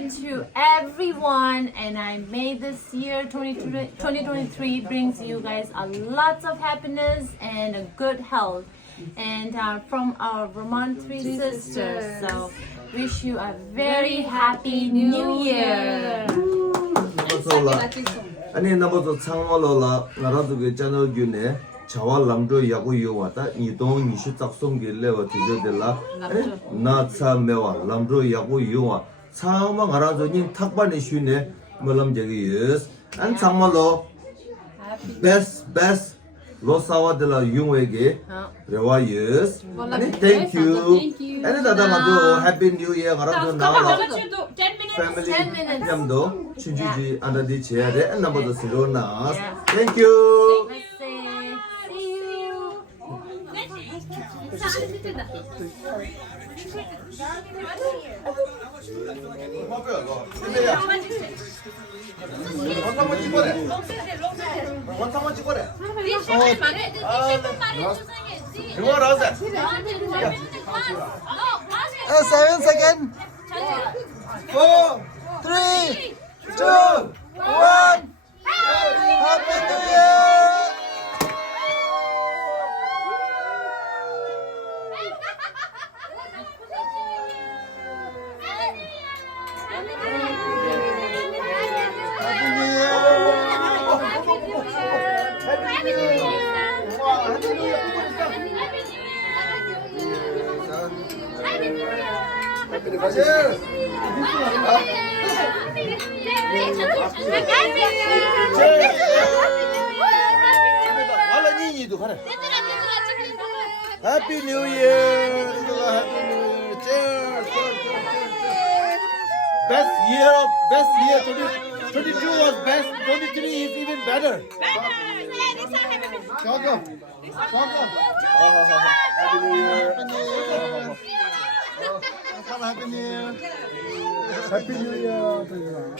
Year to everyone, and I made this year 2023 brings you guys a lots of happiness and a good health, and from our Vermont three sisters. So wish you a very happy New Year. 아니 나보고 창월로라 나라도 그 채널 균에 자와 람도 야구 요와다 이동 20작송 길레와 뒤져들라 나차 메와 람도 야구 요와 상황 알아서니 탁반이 쉬네 몰람제기 예스 안 창월로 best 로사와들라 용에게 레와 예스 아니 thank you 아니 다다마도 happy new year 알아서 나와 family jam도 친구지 안다디 제야데 안나보도 시로나 thank you Seven. 4, 3, 2, 1. Happy New Year! Happy New Year! Cheers! Best year. 22 was best. 23 is even better. Welcome. Happy New Year. Happy New Year. Happy New Year.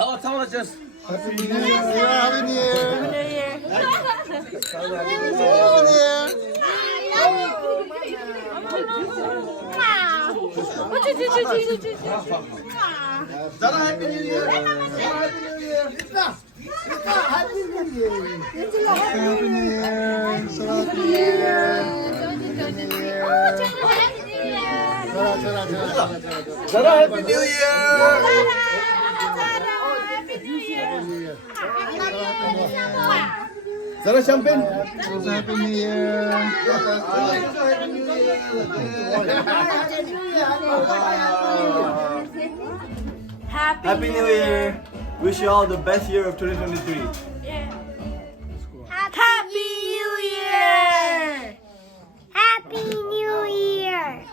Oh, someone just. Happy New Year. Happy New Year. Zara, Happy New Year. Happy New Year. Happy New Year. Happy New Year. Zara, Happy New Year. Zara, champagne. Happy New Year. Happy New Year! Wish you all the best year of 2023. Happy New Year! Happy New Year!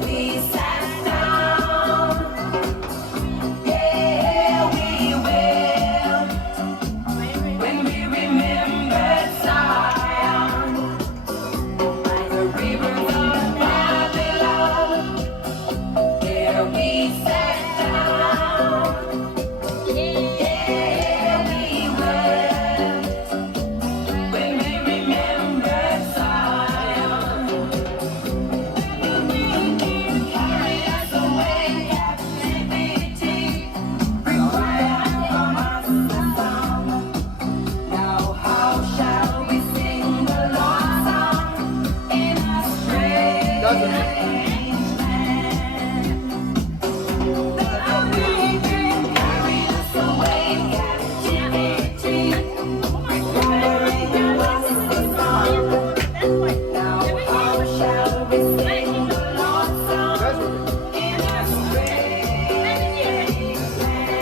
we sat down. Yeah, we will. When we remembered Zion, by the rivers of Babylon, there we sat down. Yeah, we will. When we remembered Zion, carry us away captivity, required from us a song. Now how shall we sing the Lord's song in a strange land? The Arabian carried us away captivity, requiring from us a song. Now how shall we sing the Lord's song in a strange land?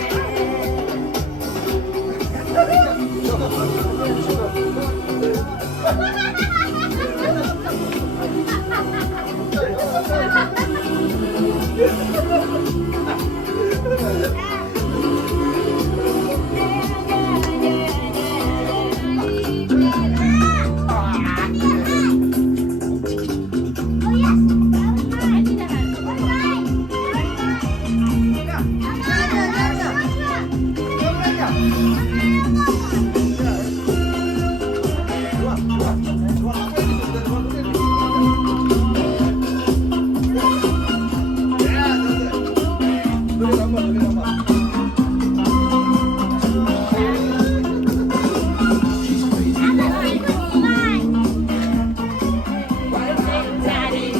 Daddy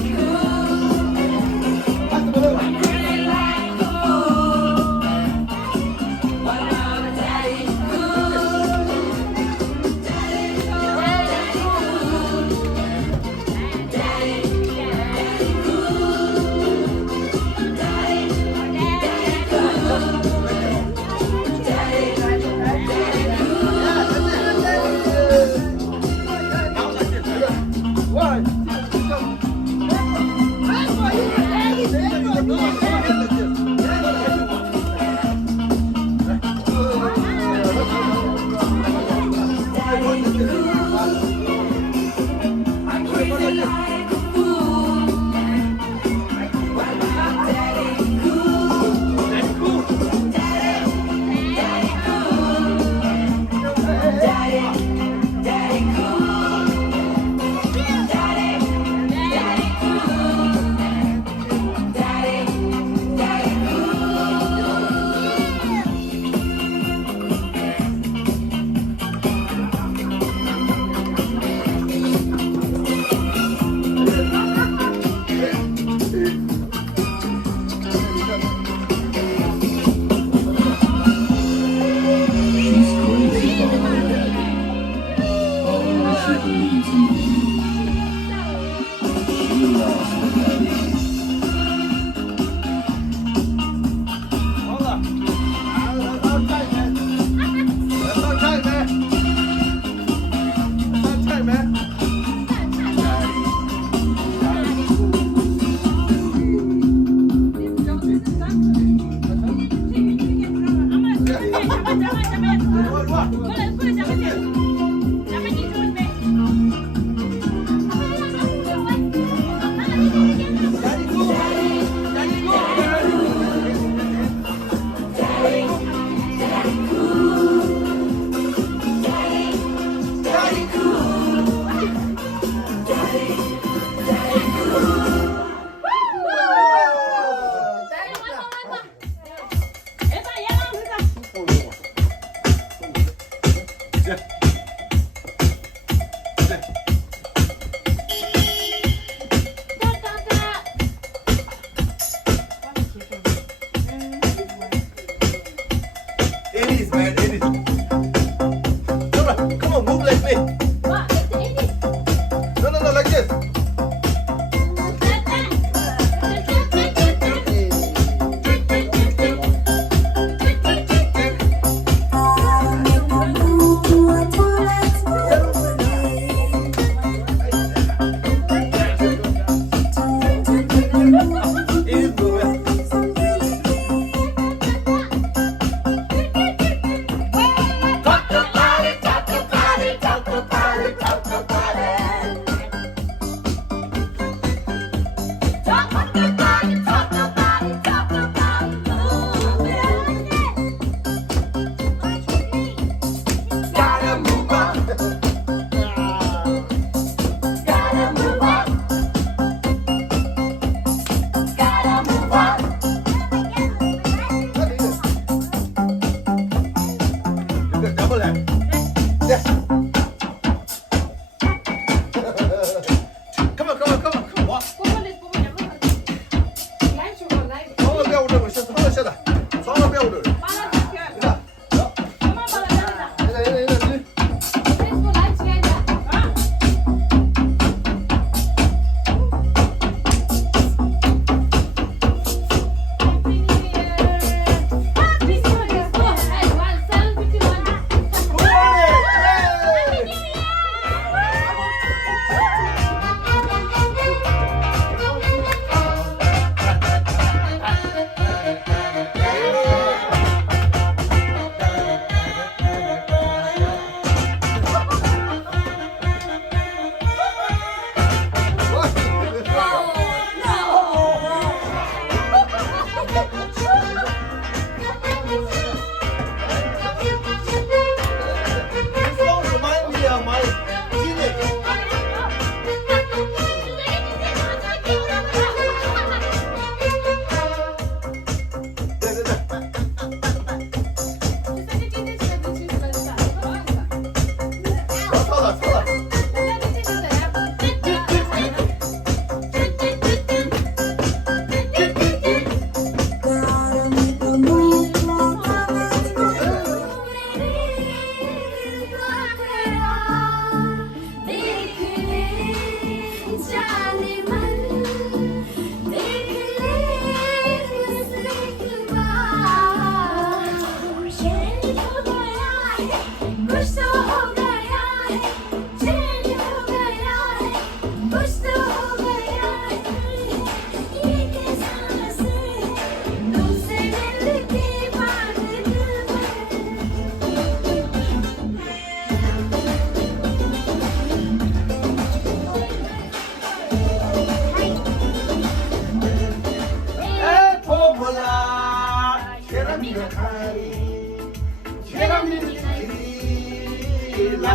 cool, really like the fool. What about Daddy cool? Daddy cool, Daddy cool, Daddy cool,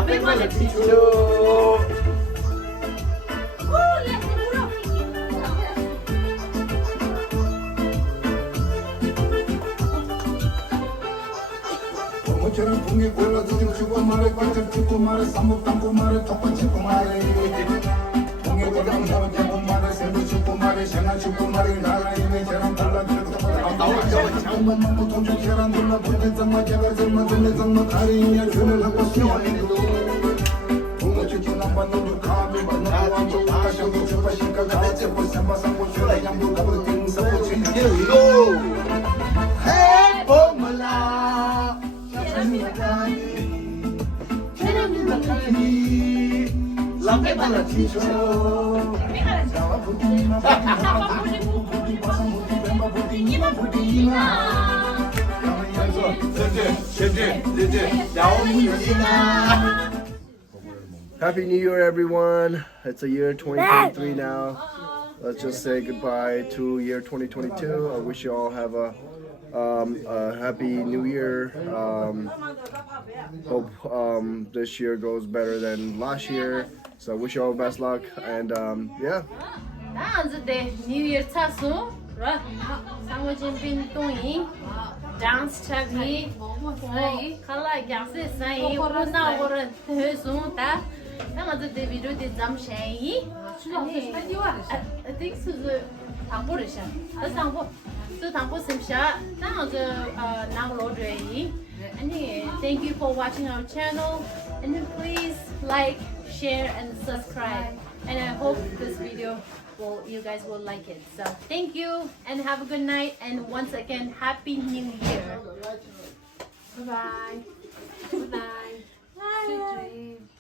Happy birthday to you. 모처럼 풍이 굴러들이고 주고 말해 관절 찍고 말해 사목 담고 말해 턱받 찍고 말해 풍이 굴러들이고 주고 말해 새도 찍고 말해 생활 찍고 말해 나라임에 계란 발라들고 잠깐만 먹고 돈주 계란 둘러 본전 정말 제발 정말 돈내 정말 가리냐 균을 하고 수영이고 풍이 찍고 남반 놈도 가비 받는 왕족 가셔도 주파신가 가지 보쌈바 상고 주라 양도 가버 등사고 진기로 해봄을라 Happy New Year, everyone. It's a year 2023 now. Let's just say goodbye to year 2022. I wish you all have a happy new year. Hope this year goes better than last year. So I wish you all best luck, and yeah. 다음주에 New Year 차수, 상호진 빈동이, dance 차비, 칼라 양세 사이, 오나 오른 대송다. 다음주에 비디오 디잠샤이. I think so. 당보르샤. 당보. So 당보 심샤. 다음주 나글로드레이. And thank you for watching our channel. And then please like, share, and subscribe. And I hope this video you guys will like it. So thank you and have a good night. And once again, Happy New Year. Bye bye. Good night. Sweet dreams.